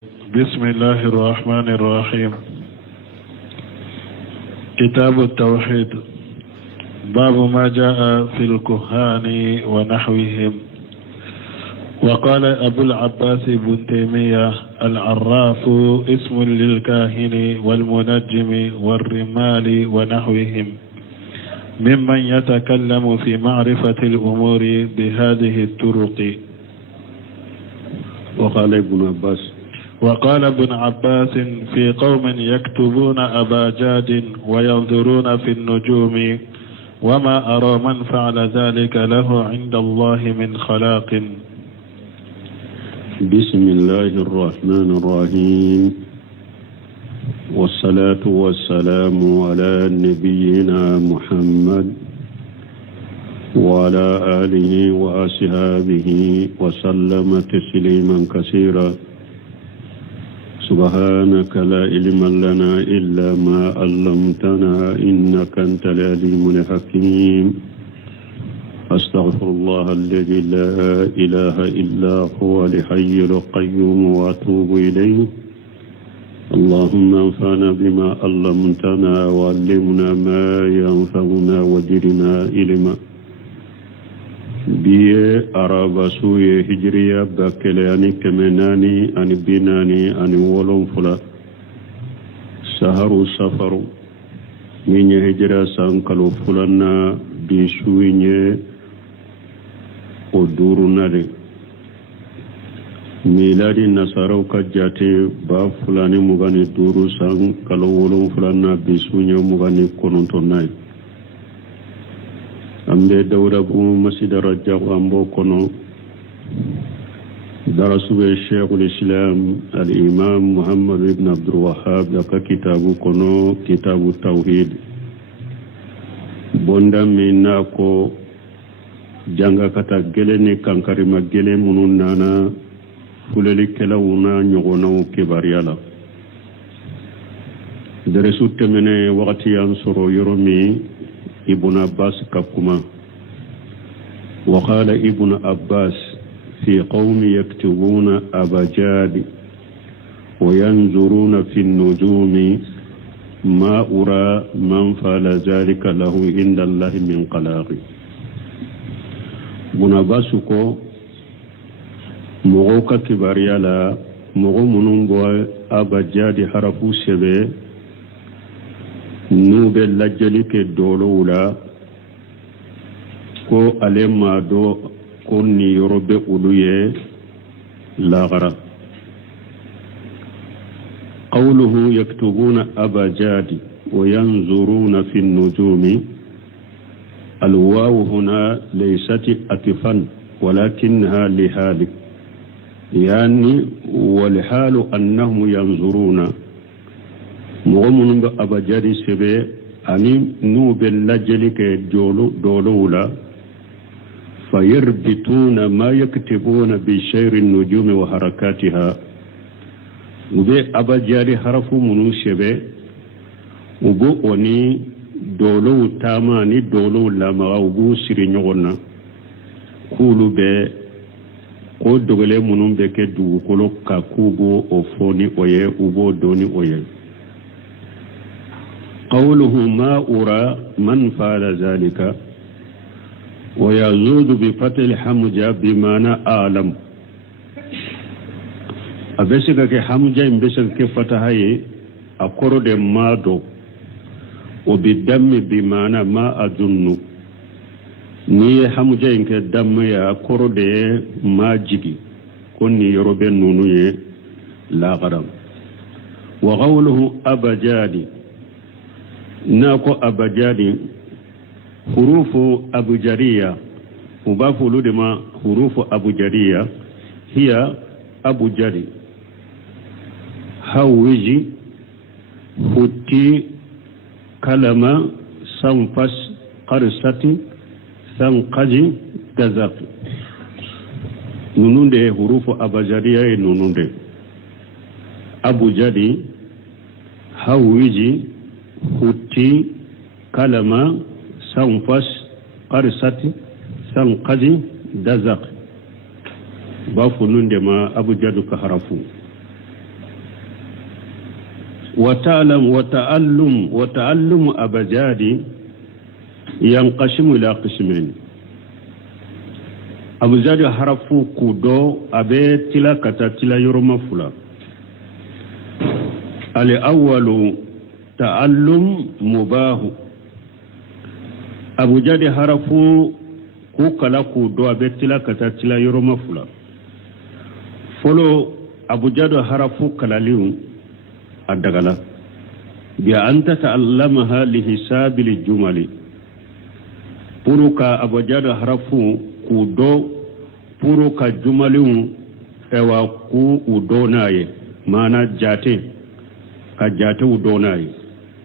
بسم الله الرحمن الرحيم. كتاب التوحيد. باب ما جاء في الكهان ونحوهم. وقال أبو العباس بن تيمية: العراف اسم للكاهن والمنجم والرمال ونحوهم ممن يتكلم في معرفة الأمور بهذه الطرق. وقال ابن عباس في قوم يكتبون أباجاد وينظرون في النجوم وما أرى من فعل ذلك له عند الله من خلاق. بسم الله الرحمن الرحيم، والصلاة والسلام على نبينا محمد وعلى آله وأصحابه وسلم تسليما كثيرا. سبحانك لا علم لنا إلا ما علمتنا إنك أنت العليم الحكيم. أستغفر الله الذي لا إله إلا هو الحي القيوم وأتوب إليه. اللهم انفعنا بما علمتنا وعلمنا ما ينفعنا وزدنا علما. biye araba suye hijriya bakele ani kemenani ani binani ani wolon fula saharu safaru minye hijra sankalo fulana bi suye oduru nade miladi nasarau kajate ba fulani mugani duru sankalo wolon fulana bi suye mugani konontonnai. ambe dawda bu masjid rajab ambo kono darasube sheikhul islam al imam muhammad ibn abdul wahhab daka kitabu kono kitabu tawhid bonda minna ko janga kata geleni kankari magele munun nana fuleli kelawuna nyogona kibariyala deresu temene wakati ansoro yoromi ابن عباس ككما. وقال ابن عباس في قوم يكتبون أبجاد وينظرون في النجوم ما أرى من فعل ذلك له عند الله من قلاق. ابن عباس كو مغوكا كباريالا مغو منونغو أبجاد حرفو سبه nube lajjali ke dolowula ko alema do ko ni yorobe uluye lagara. qawluhu yaktubuna abajadi wa yanzuruna fi an-nujumi alwawu huna laysat akifan walakinha lihalik, yani walhalu annahum yanzuruna mɔgɔ minnu bɛ abajadi sɛbɛ ani n'u bɛ lajɛli kɛ dolow la fayarbituna ma yaktubuna bi shayri nujumi wa harakatiha. u bɛ abajadi harafu minnu sɛbɛ u b'o o ni dolow taama ni dolow lamaga u b'u siri ɲɔgɔn na k'olu bɛ ko dogele minnu bɛ kɛ dugukolo kan k'u b'o o fɔ ni o ye u b'o dɔn ni o ye. قوله ما أرى من فعل ذلك ويزود بفتح الحمزة بمعنى أعلم. أبسك كحمزة بسك كفتحه أقرد ما دو وبالدم بمعنى ما أظن. ني حمزة إنك دم يا أقرد ما جيجي كوني يربي نونو لا غرام. وقوله أبجادي ناكو أبجادي حروف أبجرية مباف لدما حروف أبجرية هي أبجري هوجي فتي كلمة سنفس قرصتي سنقجي دزاق. نونون دي حروف أبجرية نونون دي أبجري هوجي hutti kalama sanfas qarsati sanqadi dazaq ba funun de ma abu jadu ka harafu وتعلم أبجاد ينقسم إلى قسمين أبجاد حرف كودو أبي تلا كتاتلا يرمى فلا الأول تعلم مباه أبجاد حرف كوكلا كودو أبي تلا كتاتلا يرمى فلا فلو أبجاد حرف كلاليون الدغلا بأن تتعلمها لحساب الجمل بروكا أبجاد حرفو كودو بروكا جملون ewa ku udonaye maana jate ka jate udonaye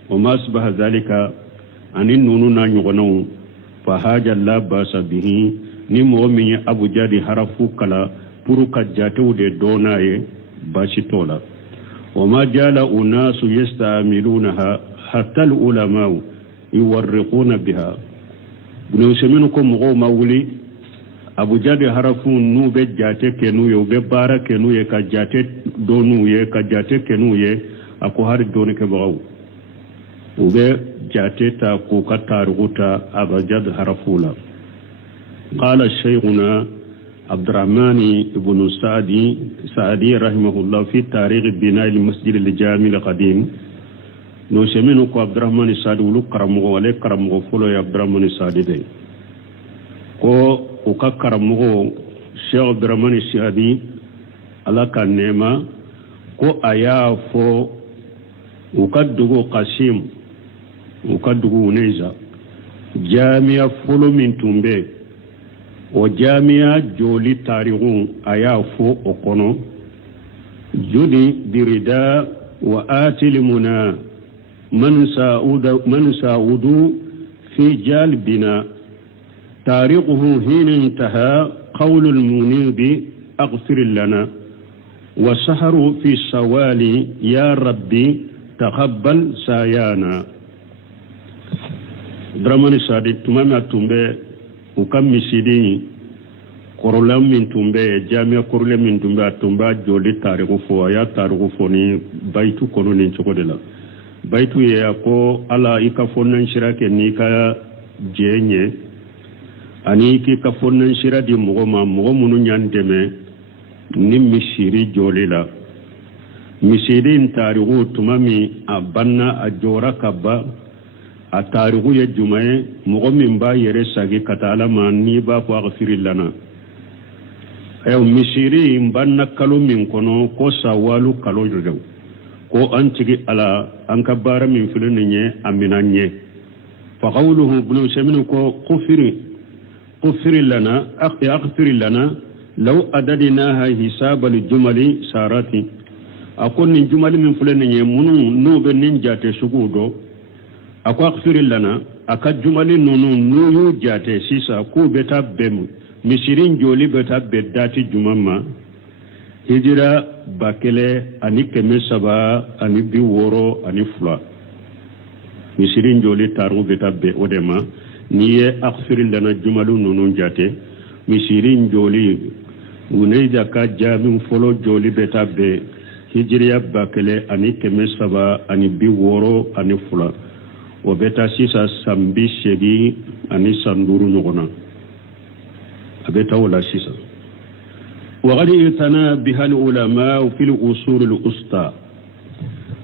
wa masbaha zalika anin nunu na nyugonaw fa haja la basa bihi ni mu'min abujadi harafu kala puruka jate ude donaye bashitola وما جال أناس يستعملونها حتى العلماء يورقون بها بنوسمنكم مغوما ولي أبو جاد حرفون نو بجاتي كنو يو ببارا كنو يكجاتي دونو يكجاتي كنو أكو هاري دوني كبغو وبجاتي تاكو كتارغوتا أبو جاد حرفولا قال الشيخنا عبد الرحمن بن سعدي رحمه الله في تاريخ بناء المسجد الجامع القديم نوشمينو عبد الرحمن السعدي ولو كرمغو ولي كرمغو فلو يا عبد الرحمن السعدي دي ko ka karamogo Sheikh Abdurrahman Sadi ala ka nema ko aya fo ukadugo Qasim ukadugo Uneza jamia folo min tumbe o jamia joli tarihu aya fo okono judi birida wa atil muna man sa'udu fi jalbina تاريخه حين انتهى قول المنيب أغفر لنا وسهر في السوال يا ربي تقبل سايانا درمان سادي تمام تمبي وكم مسيدي كورولام من تمبي جامع كورولام من تمبي تمبا جولي تاريخه فو يا تاريخه فوني بايتو كونوني تشوكودلا بايتو ياكو على إيكافونن شراكي نيكا جيني ani ki ka fonnan shira di mogo munu nyandeme ni misiri joli la misirin tarihu tumami abanna a jora kabba a tarihu ye jumaye mogo min ba yere sagi katala ma ni ba ko aghfir lana misiri banna kalo min kono ko sawalu kalo jodo ko antigi ala an ka bara min filunye aminanye fa qawluhu ibn shamin ko اغفر لنا لو أددناها حساب الجمل ساراتي أكون من جمل من فلان يمنو نوب ننجات سقودو أكو اغفر لنا أكا جمل نو جات سيسا كو بتا بم مسيرين جولي بتا بداتي جمما هجرا باكله أني كمسابا أني بيورو أني فلا مسيرين جولي تارو بتا بودما niye aghfir lana jumalu nunun jate misirin joli uneja ka jamin folo joli beta be hijriya bakele ani keme saba ani bi woro ani fula o beta sisa sambi shegi ani sanduru nogona abeta wala sisa wa qad yatana biha ulama fi al-usul al-usta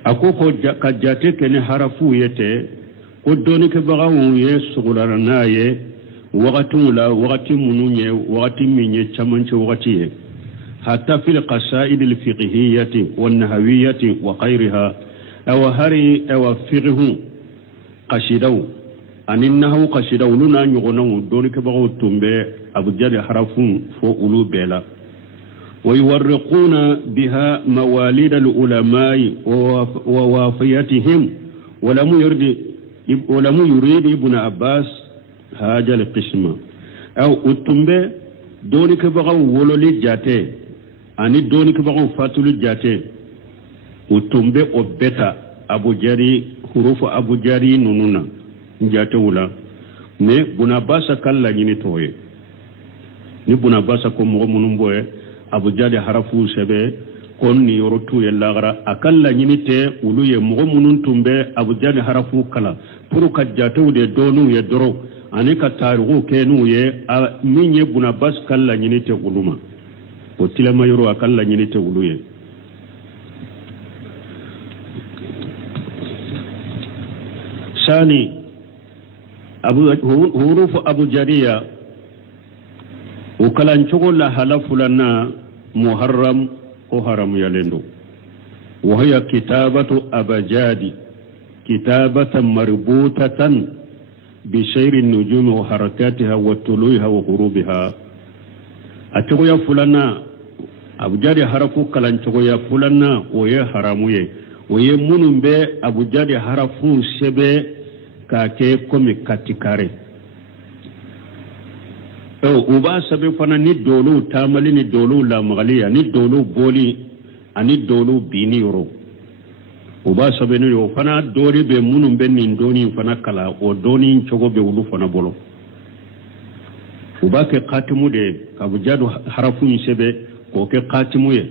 akoko ka jate kene harafu yete ودوني كبغاو يسغلنا يه وقت منونيه وقت منيه تمنش وقتيه حتى في القصائد الفقهية والنهوية وغيرها أو هري أو فقه قصيدو أن إنه قصيدو لنا يغنو دوني كبغاو تنبي أبو جاري حرفون فوقلو بلا ويورقون بها مواليد العلماء ووافيتهم ولم يريد ابن عباس هذا القسم أو أتمبي دوني كبغاو ولولي جاتي أني دوني كبغاو فاتولي جاتي أتمبي أبتا أبو جاري حروف أبو جاري نونونا جاتي ولا ني ابن عباس كلا نيني توي ني ابن عباس كو مغو منومبوي أبو جاري حرفو سبي konni yorotu ye lagara akalla nyinite ulu ye mogo munun tumbe abujadi harafu kala puru kajjatu de donu ye doro ani ka tarihu kenu ye minye buna bas kala nyinite uluma o tilama yoro akalla nyinite ulu ye sani hurufu abujadiya ukalanchogo la halafu lana muharram o haram yalendo وهي كتابة أبجاد كتابة مربوطة بسير النجوم وحركاتها وطلوعها وغروبها أتقوى فلنا أبجاد حرفو كلانتقوى فلنا ويه حراموية ويه منن بي أبجاد حرفو سبي كاكي كومي كاتيكاري uba sabe fana ni dolo tamali ni dolo la maghaliya ni dolo boli ani dolo bini yoro uba sabe ni yo fana dori be munum be ni doni fana kala o doni chogo be ulu fana bolo uba ke qatimu de kabujadu harafu sebe ko ke qatimu ye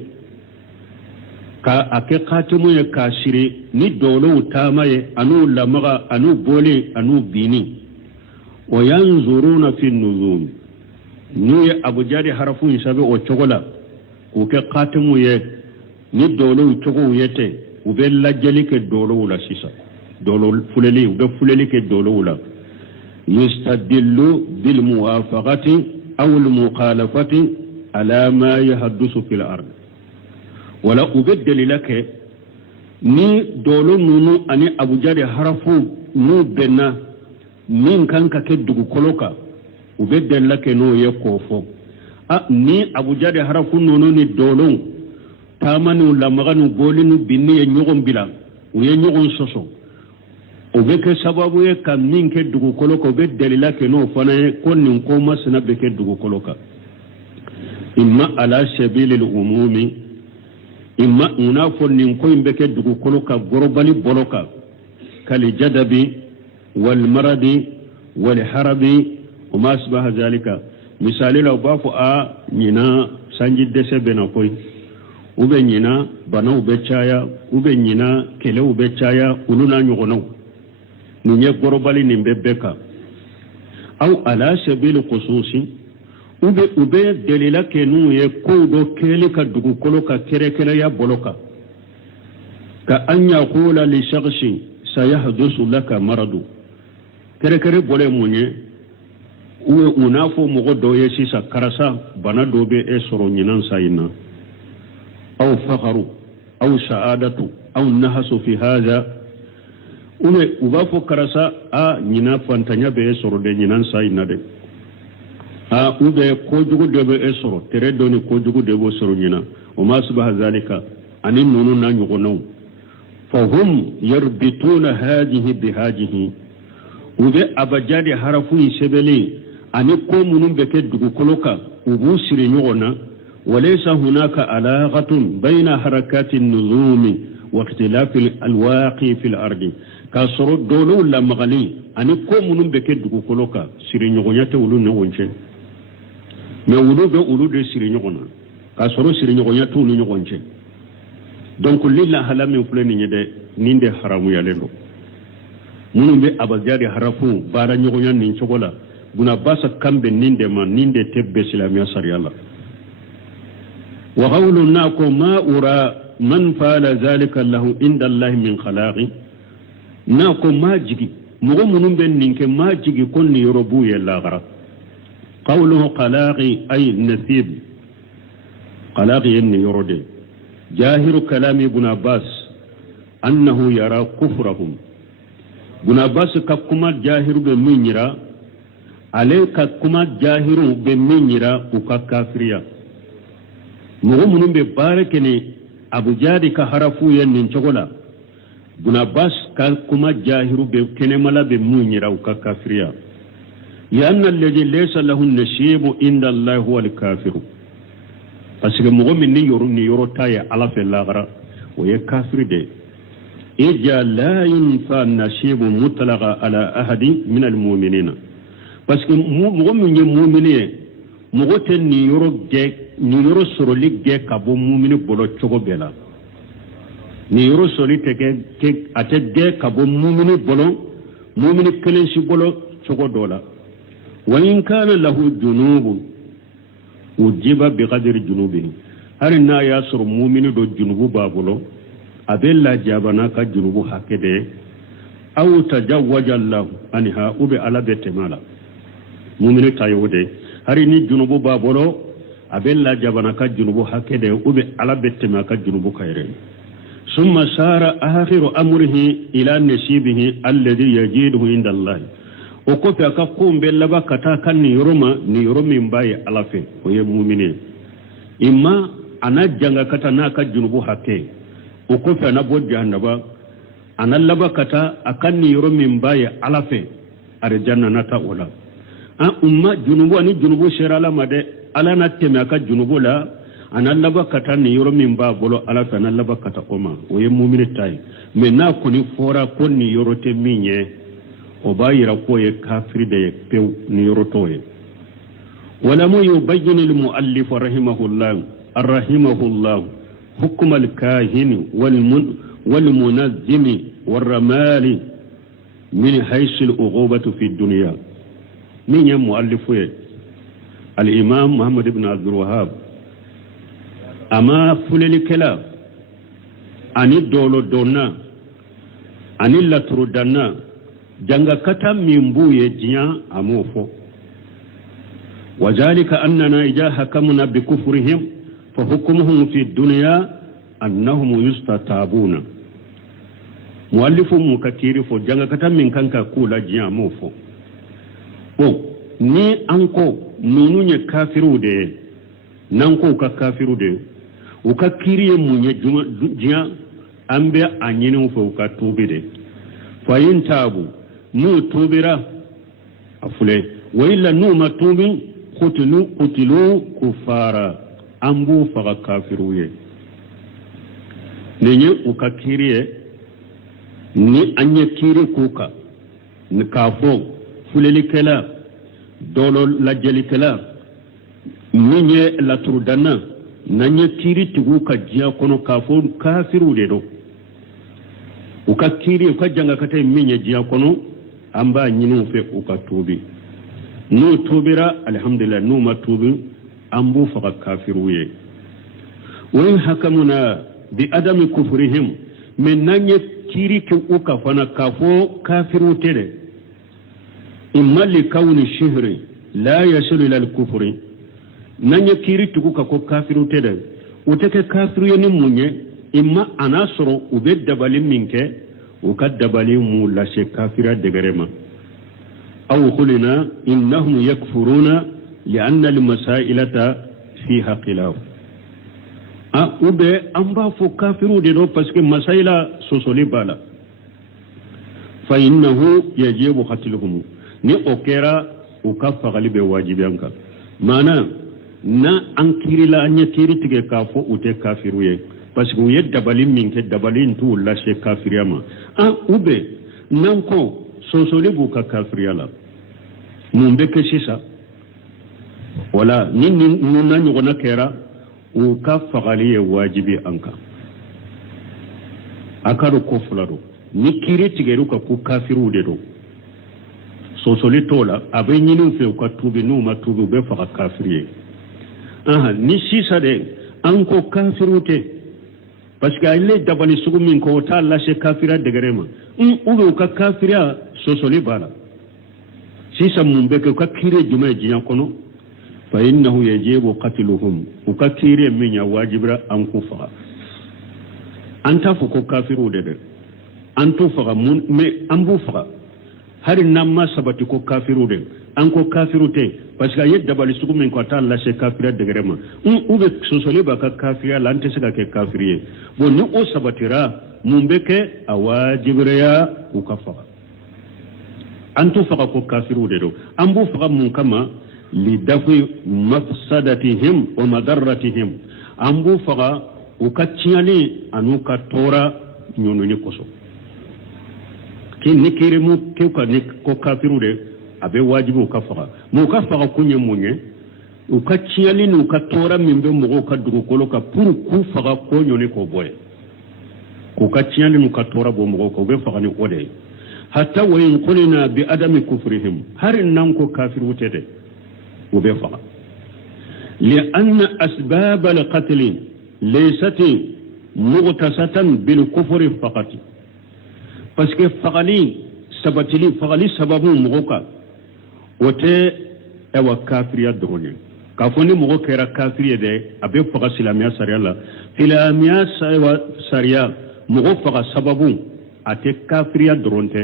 ka ake qatimu ye ka shiri ni dolo tamaye anu la maga anu boli anu bini wa yanzuruna fi nuzum ni abujadi harafu isabe o chogola ko ke qatimu ye ni dolo chogo yete ube lajjali ke dolo wala sisa dolo fuleli ube fuleli ke dolo wala yastadillu bil muwafaqati aw al muqalafati ala ma yahdusu fil ard wala ube dalilake ni dolo nunu ani abujadi harafu nu benna min kanka ke dugu koloka ube dalilake no ye kofo ni abujadi harafu nunu ni dolo tamanu la maganu golinu binni ye nyogon bila u ye nyogon soso o be ke sababu ye kam min ke dugu koloko be dalila ke no fana ko nin ko masna be ke dugu koloka imma ala sabil al umumi imma una fo nin ko be ke dugu koloka gorobali boloka kali jadabi wal maradi wal harabi وما أشبه ذلك misali la bafu a nyina sanji dese bena koy ube nyina bana ube chaya ube nyina kele ube chaya uluna nyugono nunye gorobali nimbebeka au ala sabil khususi ube delila kenu ye kodo kele ka dugu kolo ka kere ya boloka ka an yaqula li shakhsi sayahdusu laka maradu kere bole munye uwe unafo mogo doye sisa karasa bana dobe soro nyinan sayina aw fakharu aw sa'adatu aw nahasu fi hadha uwe ubafo karasa a nyina fantanya be soro de nyinan sayina de a ube ko jugu debe soro tere doni ko jugu debo soro nyina o ma subha zalika anin nunu na nyugono fahum yarbituna hadhihi bihajihi ube abajadi harafu sebeli ani ko munun beke dugu koloka ubu siri nyogona walaysa hunaka alaqatun bayna harakati an-nuzum wa ikhtilaf al-alwaqi fi al-ardi ka soro dolo la magali ani ko munun beke dugu koloka siri nyogonya te ulu ne wonche me ulu be ulu de siri nyogona ka soro siri nyogonya to ulu nyogonche donc lilla halami fulani nyede ninde haramu yalelo munun be abajari harafu bara nyogonya nin chogola buna basa kambe ninde ma ninde tebbe islamiyya sariyalla wa qawlu nako ma ura man fala zalika lahu inda Allah min khalaqi nako majigi mugo munum ben ninke majigi konni yorobu yalla gara qawluhu qalaqi ay nasib qalaqi en yorode jahiru kalami ibn abbas annahu yara kufrahum ibn abbas kakuma jahiru be minyira alayka kuma jahiru be minyira uka kafiriya mugo munum be barakene abu jadi ka harafu yen chogola buna bas ka kuma jahiru be kenemala be minyira uka kafiriya ya anna alladhi laysa lahu nasibu inda Allah huwa al-kafiru asige mugo min ni yoro taya ala fe lagara o ye kafiri de ija la yunfa nasibu mutlaqa ala ahadi min al-mu'minina parce que mugo min ye mu'mini mugo ten ni yoro ge ni yoro soroli ge ka bo mumini bolo cogo bela ni yoro soli ke ate ge ka bo mumini bolo mumini kelen si bolo cogo dola wa in kana lahu junubun ujiba bi qadri junubihi har na ya soro mumini do junubu ba bolo abella jabana ka junubu hakede aw tajawwaja Allah anha ube ala betemala mumini tayode hari ni junubu ba bolo abella jabana ka junubu hakede ube ala betema ka junubu kayre summa sara akhiru amrihi ila nasibihi alladhi yajiduhu inda Allah o ko pe aka kumbe laba kata kan ni yoromi mbaye ala fe o ye mumini imma ana janga kata na ka junubu hakke o ko pe na bo jahannaba ana laba kata akan ni yoromi mbaye ala fe arjanna nata wala an umma junubu ani junubu sherala made ala na teme aka junubu la ana laba kata ni yoromi mba bolo ala ta na laba kata oma o ye mumini tay me na ko ni fora ko ni yorote minye o bayira ko ye kafiri de pew ni yorotoye wala mu yubayyin al muallif rahimahullah arrahimahullah hukm al kahin wal munazzim wal ramal min hayth al ughubah fi dunya min ya muallif al imam muhammad ibn abdul wahhab ama fulil kala ani dolo donna ani latru danna janga kata mimbuye jiya amofo wazalika annana idha hakamna bi kufrihim fa hukmuhum fi dunya annahum yustatabuna muallifu mukatiri fo janga kata min kanka kula jiya amofo o ni anko nunu nye kafiru de nanko ka kafiru de ukakiriye munye jiya ambe anyinu fo ukatubide fa yintabu nu tubira afule wa illa nu matubin qutilu kufara ambu faga kafiruye nenye ukakiriye ni anye kiri kuka ni kafo fuleli kela dolo lajeli kela ninye la turudana nanye kiri tiguka jia kono kafo kafirude do ukakiri ukajanga kata minye jia kono amba nyinu fe ukatubi no tubira alhamdulillah no matubi ambu faqa kafiruye wa hakamuna bi adami kufrihim min nanye kiri ke ukafana kafo kafiru tere imma li kawni shihri la yasilu ila al-kufri nanye kiri tukuka ko kafiru tere uteke kafiru yeni munye imma anasro ubedabali minke ukadabali mu la she kafira degerema aw khulina innahum yakfuruna li'anna al-masailata fiha khilaf ube amba fo kafiru de do parce que masaila sosoli bala fa innahu yajibu qatluhum ni okera ukaffa be wajibanka mana na ankiri la anya kiri tige kafo ute kafiru ye parce que yed dabali minke dabali ntu la she kafiriyama ube nanko sosoli bu ka kafiriyala mumbe ke sisa wala nini nuna nyogona kera ukaffa gali ye wajibi anka akaru ko fularo ni kiri tige ruka ku kafiru de do sosoli tola abe nyinu fe ko tubi no matubi be fa kafiriye ni sisa de anko kafirute parce que elle dabali sugumin ko ta la she kafira de garema ube ka kafira sosoli bala sisa mumbe ka kire jume jiya kono fa innahu yajibu qatluhum ukakire minya wajibra an kufa anta fu ko kafiru de antu fa mun me ambu fa hari namma sabati ko kafiru de an ko kafiru te parce que yedda bali sugu min ko ta la she kafira de grema ube sosole ba ka kafira lante sega ke kafiriye bo ni o sabatira mumbeke awajibra ya ukafa antu fa ko kafiru de do ambu fa mun kama lidafi mafsadatihim wa madarratihim ambu fa ukachiyani anuka tora nyono ni koso ni kire mu ke ka ni ko kafiru de abe wajibu kafaga mu kafaga kunye munye u ka tiɲɛli n'u ka tɔɔrɔ min bɛ mɔgɔw ka dugukolo kan pour k'u faga ko ɲɔni k'o bɔ ye k'u ka tiɲɛli n'u ka tɔɔrɔ bɔ mɔgɔw kan u bɛ faga ni o de ye hatta wa in qulna bi adami kufrihim har nan ko kafiru tɛ dɛ u bɛ faga لأن أسباب القتل ليست مغتسة بالكفر فقط parce que fagali sababu mɔgɔ kan o tɛ ɛwɔ kafiriya dɔrɔn ye k'a fɔ ni mɔgɔ kɛra kafiri ye dɛ a bɛ faga silamɛya sariya la silamɛya sariya mɔgɔ faga sababu a tɛ kafiriya dɔrɔn tɛ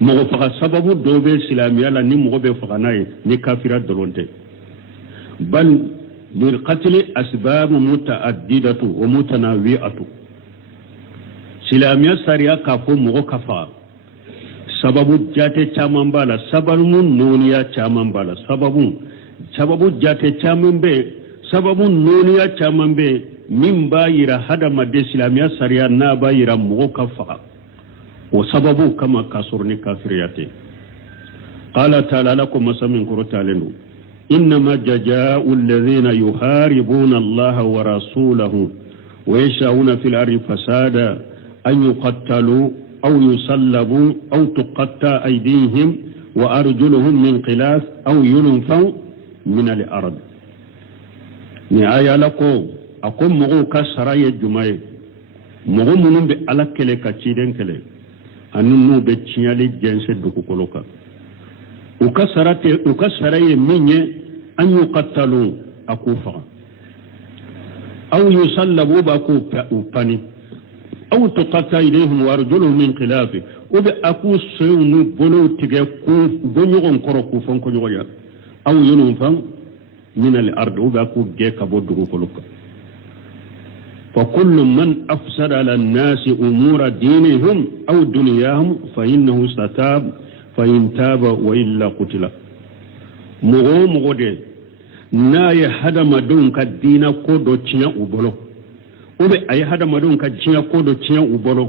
mɔgɔ faga sababu dɔw bɛ silamɛya la ni mɔgɔ bɛ faga n'a ye ni kafiriya dɔrɔn tɛ bal للقتل أسباب متعددة ومتنوعة silamɛya sariya k'a fɔ mɔgɔ ka faga sababu jate caman b'a la sababu nɔniya caman b'a la sababu jate caman bɛ sababu nɔniya caman bɛ min b'a yira hadamaden silamɛya sariya n'a b'a yira mɔgɔ ka faga o sababu kama k'a sɔrɔ ni kafiriya tɛ qala ta'ala ala ko masa min kɔrɔtalen don إنما جزاء الذين يحاربون الله ورسوله ويسعون في الأرض فسادا أن يقتلوا أو يصلبوا أو تقطع أيديهم وأرجلهم من خلاف أو ينفوا من الأرض نهاية لكو أقوم مغو كسراء الجمعي مغو منهم بألك كلي كتيرين كلي أنه بتشيالي جنس دكو كولوكا ukasaraye minye an yuqattalu akufa aw yusallabu ba ku upani aw tuqatta ilayhim warjuluhum min khilaf ube aku sunu bolo tige ku gonyogon koro ku fon ko nyoya aw yunum fam min al ard ube aku ge ka bodu ko luka fa kullu man afsada ala an-nas umura dinihim aw dunyahum fa innahu satab فإن تاب وإلا قتل مغو دي نا يهدم دون كدين كودو تشيا وبولو obe ay hada madon ka jiya ko do ciya ubolo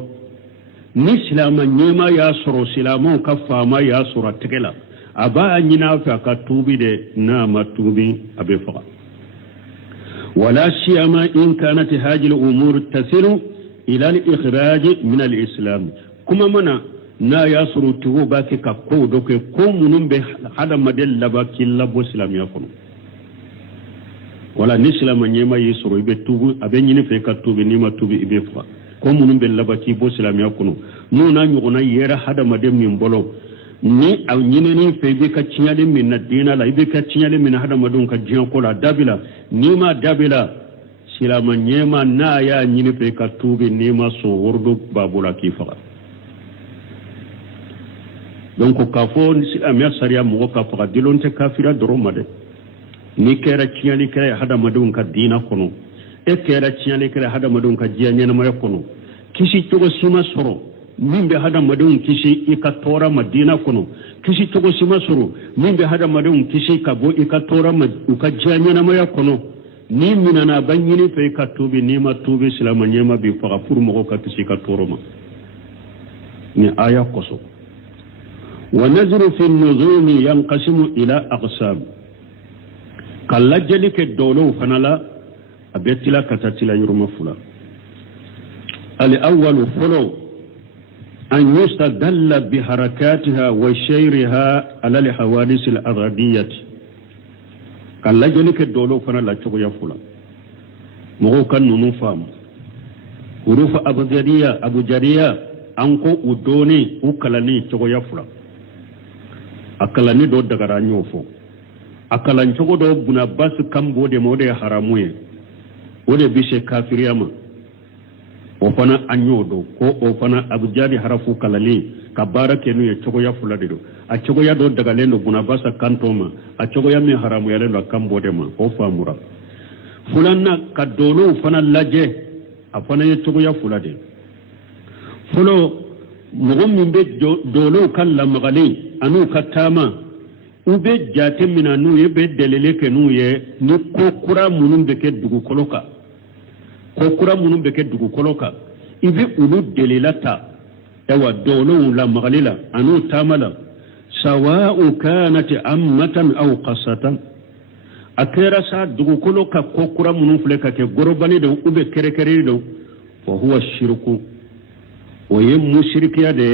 ni silama nyema ya soro silama ka fama ya soro tegela aba anyina fa ka tubi de na matubi abe fa wala siyama in kanat hadhihi al-umur tasilu ila al-ikhraj min al-islam kuma mana na ya soro tugo ba ke ka ko do ke ko munum be hada madel laba killa bo silamiya kono wala ni silama nyema yi soro be tubu abe nyini fe ka tubi ni ma tubi ibe fa ko munum be laba ki bo silamiya kono no na nyugona yera hada madem min bolo ni aw nyine ni fe be ka cinyale min na dina la ibe ka cinyale min hada madun ka jiyan ko la dabila ni ma dabila silama nyema na ya nyini fe ka tubi ni ma so wordo babula ki fa donc ka fo silamiya sariya mo ka fa dilonte kafira doroma de ni kera cinyali kera hadamadun ka dina kono e kera cinyali kera hadamadun ka jiya nyana ma kono kisi togo sima soro mimbe hadamadun kisi ikatora madina kono kisi togo sima soro mimbe hadamadun kisi kabo ikatora uka jiya nyana ma kono ni minana banyini fe ka tubi ni ma tubi silama nyema bi fa fur mo ka kisi ka toroma ni aya koso wa nazru fi an-nuzum yanqasimu ila aqsam kala jeli ke dolo fanala abetila katatila yuruma fula al awwal fulu an yustadalla bi harakatiha wa shayriha ala al hawadith al ardiyah kala jeli ke dolo fanala chogo ya fula mo kan nunu fam huruf abu jariya anko udoni ukalani chogo ya fula akalani do dagara nyofo akalan cogo do buna bas kambo de mode haramuye ode bise kafiriyama o fana anyodo ko o fana abjadi harafu kalali kabara kenu ye cogo ya fulade do a cogo ya do daga lendo buna bas kantoma a cogo ya me haramu ya lendo kambo de ma o famura fulanna kadolo fana laje a fana ye cogo ya fulade fulo mugum be dolo kala magali anu katama ube jate mina nu ye be delele ke nu ye ni kokura munun be ke dugu koloka ibe ulu delelata ewa dolo la magalila anu tamala sawa'u kanat ammatan aw qasatan akera sa dugukolo ka kokura munun fule ka ke gorobani do ube kere kere do fa huwa shirku wa yem mushrikiya de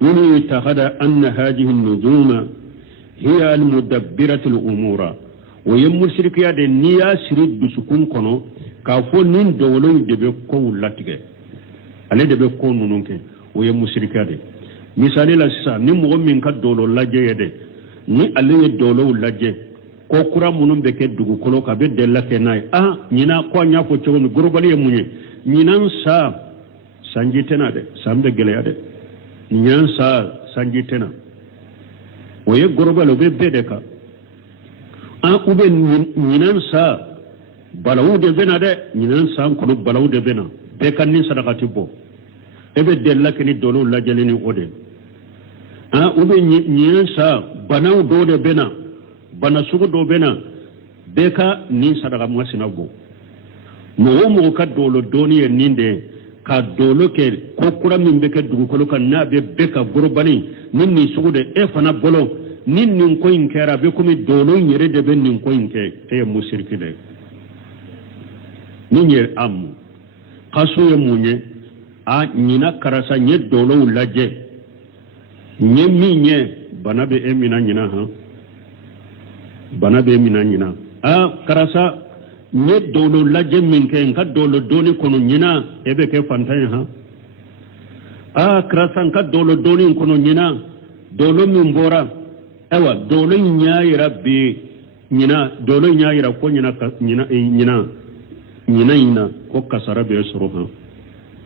wani yatakhada anna hadhihi an-nujuma hiya al-mudabbiratu al-umura wa yem mushrikiya de niya shirid bisukun kono ka fo nin dowlo de be ko wulatige ale de be ko nununke wa yem mushrikiya de misali la sa ni mo min ka dolo laje yede ni ale dolo laje ko kura munun be ke dugukolo ka be della ke nay nyina ko nya fo cogo mi gorobali ye munye nyinan sa sanjitena de sambe gele ade nyinan sa sanjitena oye gorobalo be bede ka ube nyinan sa balawu de bena de nyinan sa ko balawu de bena be kan ni sadaqati bo ebe della ke ni dolo la jele ni ode ube nyinan sa banaw do de bena bana sugo do bena be ka ni sadaqa masina bo mo ka dolo doni en ninde ka dolo ke ko kura min be ke dugukolo kan na be ka gorobani nin ni sugo de e fana bolo nin nin ko in kera be ko mi dolo nyere de be nin ko in ke te musirki de nin yer am kaso ye munye nyina karasa nye dolo laje nye minye bana be emina nyina bana be emina nyina karasa nye dolo laje min ke nka dolo doni kono nyina ebe ke fantanya karasa nka dolo doni kono nyina dolo min bora ewa dolo nyaayira be nyina dolo nyaayira ko nyina ko kasara be soro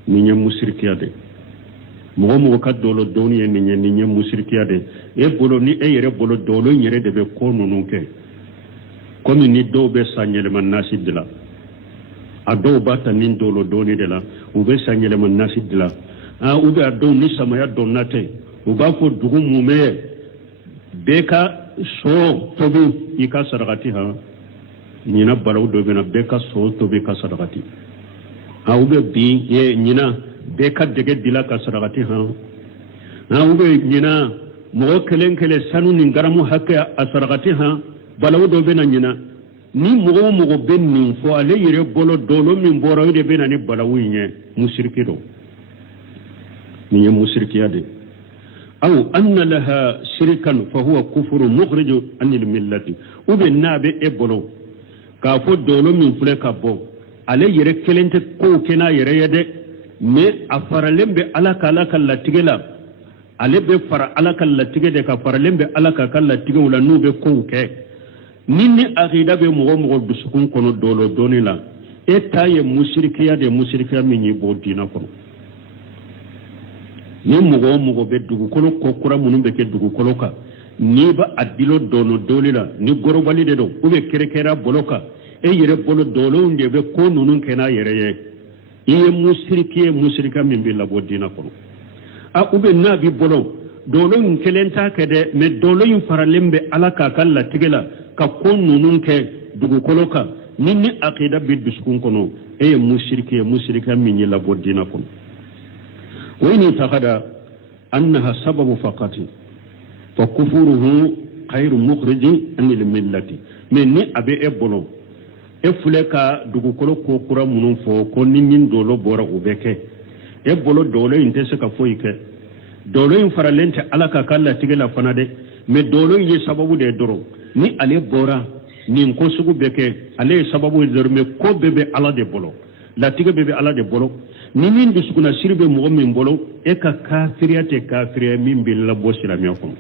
ninya musirkiya de mo ka dolo doni en ninya musirkiya de e bolo ni e yere bolo dolo nyere de be ko nununke komi ni do be sanyele man nasidila ado bata nin dolo doni de la ube sanyele man nasidila ube ado ni samaya donate uba ko dugu mume beka so tobi ika sadaqati nyina balaw do bena beka so tobi ka sadaqati ube bi ye nyina beka dege dila ka sadaqati ube nyina mo kelen sanu ni ngaramu hakka sadaqati balaw do bena nyina ni mo ben min fo ale yire bolo dolo min boro de bena ni balaw nye mushriki do ni mushriki ade aw anna laha shirkan fa huwa kufru mukhrij an al millati ube nabe e bolo ka fo dolo min fule ka bo ale yire kelente ko kena yire yede me afaralembe alaka latigela ale be fara alaka latigede ka faralembe alaka latige wala nube ko ke nini aqida be mo dusukun kono dolo donila etaye mushrikiya de mushrikiya min yibo dina kono ni mo be dugu kono ko kura munun be ke dugu kolo ka ni ba adilo dono dolila ni gorobali de do ube kerekera boloka e yere bolo dolo nde be ko nunun kena yere ye mushrika min be labo dina kono ube nabi bolo dolo kelenta kede me dolo yin faralembe alaka kala tigela ka ko nunun ke dugu kolo ka nini aqida bi duskun kono e mushrika min labo dina kono وإن اعتقد أنها سبب فقط فكفره غير مخرج عن الملة من أبي إبلو إفلك دغكلو كوكرا منفو كونين دولو بورا وبكه إبلو دولو إنتسك فويك دولو إنفرالنت على كاكالا تيجلا فنادي من دولو يجي سبب دي درو ni ale bora ni nkosugu beke ale sababu izorme ko bebe ala de bolo la tiga bebe ala de bolo ni min dusukuna sirbe mo min bolo e ka kafiriya min bil labo silamiya kono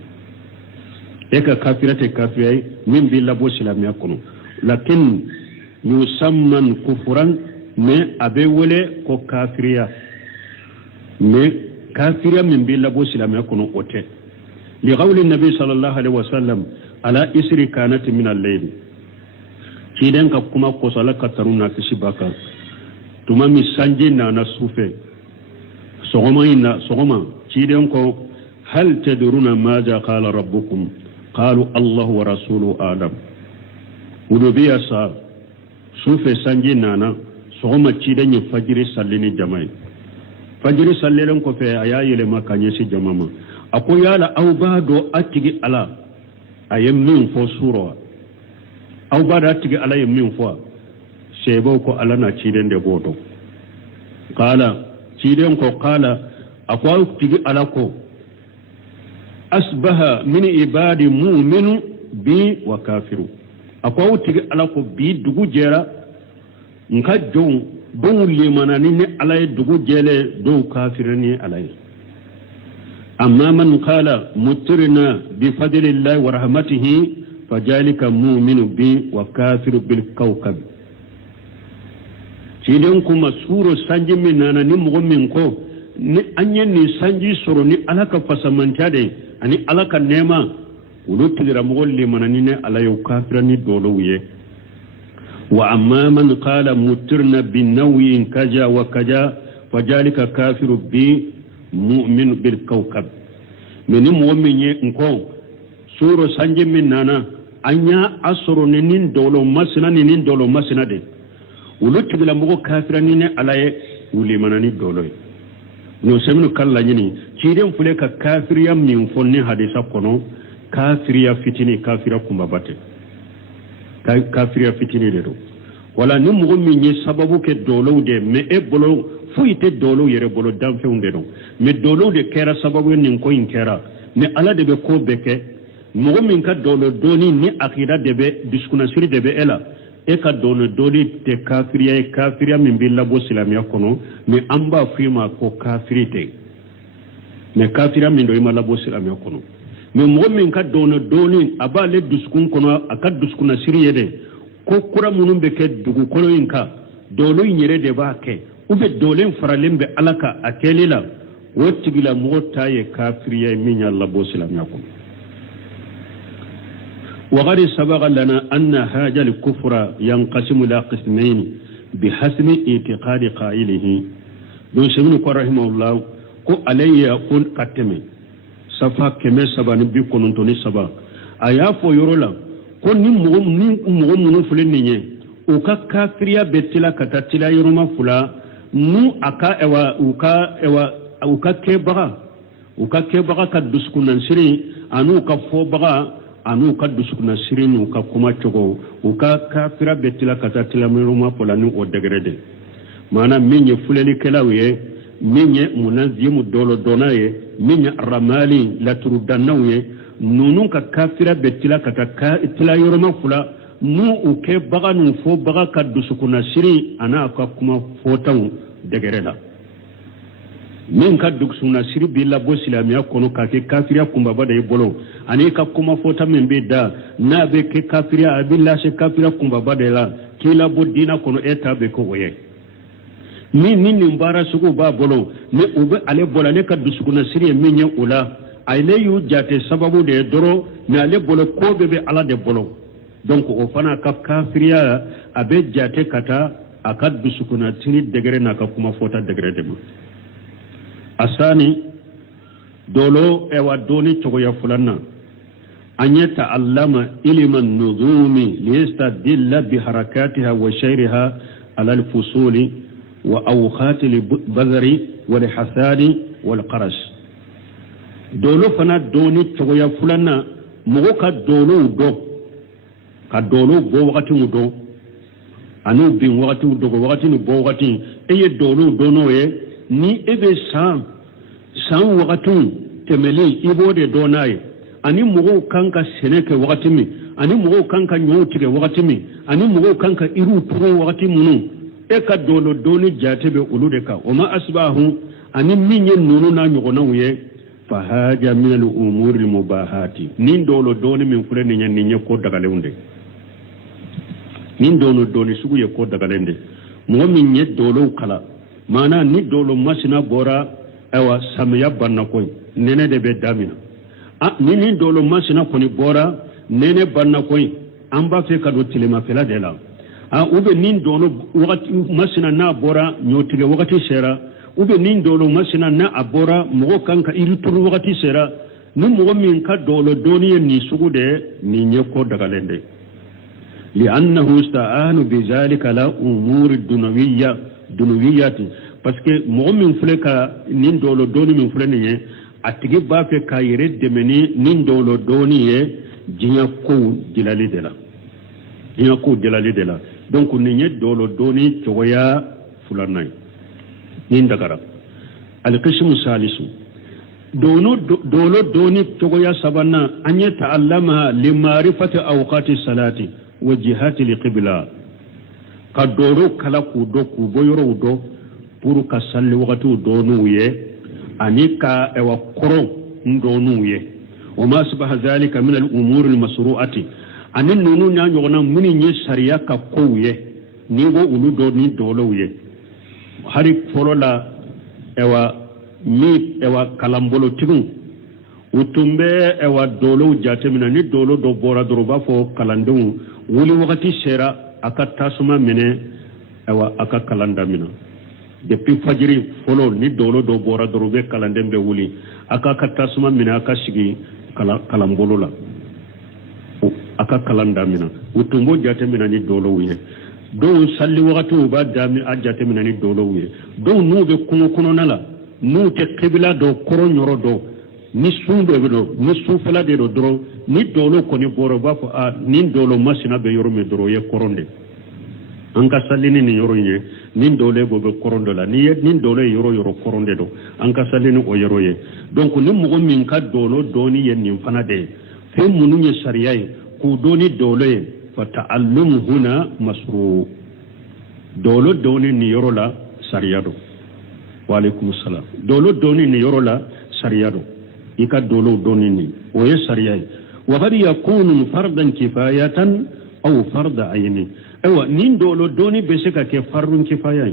e ka kafiriya min bil labo silamiya kono lakin yusamman kufran me abe wole ko kafiriya min bil labo silamiya kono ote li qawli nabi sallallahu alaihi wasallam ala isri kanat min al-layl kidan ka kuma ko salaka taruna kishibaka tuma mi sanje na sufe sogoma ciden ko hal tadruna maja qala rabbukum qalu allah wa rasuluhu adam udubiya sa sufe sanje nana sogoma ciden ni fajiri sallini jamai fajiri sallen ko fe ayayele makanye si jamama akoyala aw bado atigi ala ayem min fo suro aw bada tigi ala ye min fo sebo ko ala na ciden de boto qala ciden ko qala akwa tigi ala ko asbaha min ibadi mu'minu bi wa kafiru akwa tigi ala ko bi dugu jera nka jon don limanani ne ala ye dugu jele do kafirani ala ye amma man qala mutirna bi fadlillahi wa rahmatihi fajalika mu'minu bi wa kafiru bil kawkab ciden kuma suro sanji min nana ni mugo min ko ni anyen ni sanji soro ni alaka fasamanta de ani alaka nema wulu tigira mugo limanani ne ala yo kafirani dolo wiye wa amma man qala mutirna bin nawi kaja wa kaja fajalika kafiru bi mu'min bil kawkab meni mu'min ye nko suro sanji min nana anya asoro ni nin dolo masina de wulu tigila mugo kafirani ne alaye wuli manani dolo no seminu kala nyini ciden fule ka kafiriya min fonni hadisa kono kafiriya fitini kafira kumbabate kafiriya fitini de do wala ni mugo min ye sababu ke dolo de me e bolo fuite dolo yere bolo danfe unde do me dolo de kera sababu nin ko in kera ne ala de be ko beke mugo min ka dolo doni ni akida de be diskuna siri de be ela e ka dolo doli te kafiriya min billa bo silamiya kono me amba fima ko kafirite me kafiriya min do ima labo silamiya kono me mugo min ka dolo doni aba le duskun kono aka duskuna siri yede ko kura munun be ke dugu kono inka dolo nyere de ba ke ube dolen faralen be alaka akelila wotigila mugo taye kafiriya min ya labo silamiya kono وقد سبق لنا أن هذا الكفر ينقسم إلى قسمين بحسب اعتقاد قائله دون سمين رحمه الله كو علي يقول قتمي صفا كما سبا نبي كنتوني سبا أيافو يرولا كو نمغم فلنيني وكا كافريا بتلا كتاتلا يروما فلا نو أكا وكا كبغا كدسكونا سري أنو كفو بغا anu ka dusukuna sirinu ka kuma cogo uka kafira betila katatila miruma polani o degrede mana minye fuleni kelawiye minye munazimu dolo donaye minye ramali laturu danawiye nunun ka kafira betila kataka itila yoroma fula nu uke baga nu fo baga ka dusukuna siri ana ka kuma fotawu degreda min ka duksuna siri billa bo silamiya kono ka ke kafiriya kumbaba da bolo ani ka kuma fota min be da na be ke kafiriya abilla she kafiriya kumbaba da la kila bo dina kono eta be ko oye min mbara sugo ba bolo ne ube ale bola ne ka duskuna siri min ya ula aile yu jate sababu de doro ne ale bolo ko be ala de bolo donc o fana ka kafiriya abe jate kata akad duskuna siri degere na ka kuma fota degere de asani dolo ewa doni chogoya fulanna anyata allama ilman nuzumi liyastadilla biharakatiha wa shayriha ala alfusuli wa awqati albadri wal hasadi wal qarash dolo fana doni chogoya fulanna mugo ka dolo bo wakati mudo anu bin wakati mudo wakati ni bo wakati eye dolo dono ye ni ebe san wakatun temeli ibo de donaye ani mugo kanka seneke wakati mi ani mugo kanka nyotire wakati mi ani mugo kanka iru turo wakati munu e ka dolo doni jatebe ulude ka oma asbahu ani minye nunu na nyogona uye fahaja min al umuri mubahati nin dolo doni min fule ni nyen ko dagale unde nin doni sugu ye ko dagale nde mo min nye dolo kala mana ni dolo masina bora ewa samya banna koy nene de be damina ni dolo masina koni bora nene banna koy amba fe kado tilema fela de la ube nin dolo wakati masina na bora nyotige wakati sera ube nin dolo masina na abora mugo kanka irituru wakati sera ni mugo min ka dolo doni ni sugude ni nyeko daga lende li annahu ista'anu bi zalika la umuri dunawiyati parce que mo min fule ka nin dolo doni min fule ni atigi ba fe ka yere demeni nin dolo doni ye jinya ko dilali de la ina ko delali de la donc ni nye dolo doni togoya fulanay ni ndagara al qismu salisu dolo doni togoya sabana anya ta'allama li ma'rifati awqati salati wa jihati li qibla ka doro kala ku do ku boyoro do pour ka salli waqtu donu ye anika ewa koro ndonu ye وما أصبح ذلك من الأمور المسروعة أن النونو نيانا مني ني شريعة كقوية نيغو أولو دو ني دولوية هاري فرولا إوا ميت إوا كالامبولو تيغو وتمبي إوا دولو جاتمنا ني دولو دو بورا دروبا فو كالاندو ولي وقتي شيرا أكا تاسما مني إوا أكا كالاندا منا depuis fajiri folo ni dolo do bora dorobe kalandembe wuli aka katasuma mina aka sigi kalambolo la aka kalanda mina utumbo jate mina ni dolo wiye do salli wakati ba dami ajate mina ni dolo wiye do nu be kuno nala nu te qibla do koro nyoro do ni sunde do ni sufala de do dro ni dolo koni boro ba ko ni dolo masina be yoro me dro ye koronde anka salini ni yoro ye nin dole bo be korondo la ni nin dole yoro koronde do anka salini o yoro ye donc ni mo min ka dolo doni yen nin fana de fe munu ye sharia ku doni dole fa ta'allum huna masru dolo doni ni yoro la sharia do wa alaikum salam dolo doni ni yoro la sharia do ika dolo doni ni o ye sharia wa qad yakunu fardan kifayatan aw farda ayni ewa nin dolo doni be se ka ke farrun kifaya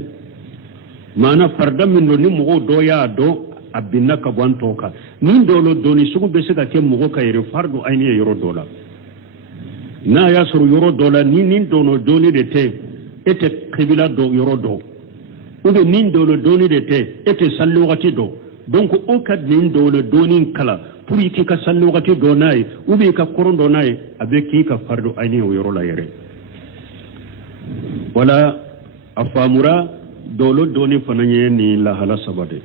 mana farda min do ni mo do ya do abinna ka bantoka nin dolo doni sugu be se ka ke mo ka yere fardu ayni yoro dola na ya suru yoro dola nin dono doni de te ete qibla do yoro do ube nin dolo doni de te ete sallu wati do donc o kad nin dolo doni kala pour ki ka sallu wati do nay ube ka korondo nay abe ki ka fardu ayni yoro la yere wala afamura dolo doni fananye ni la hala sabade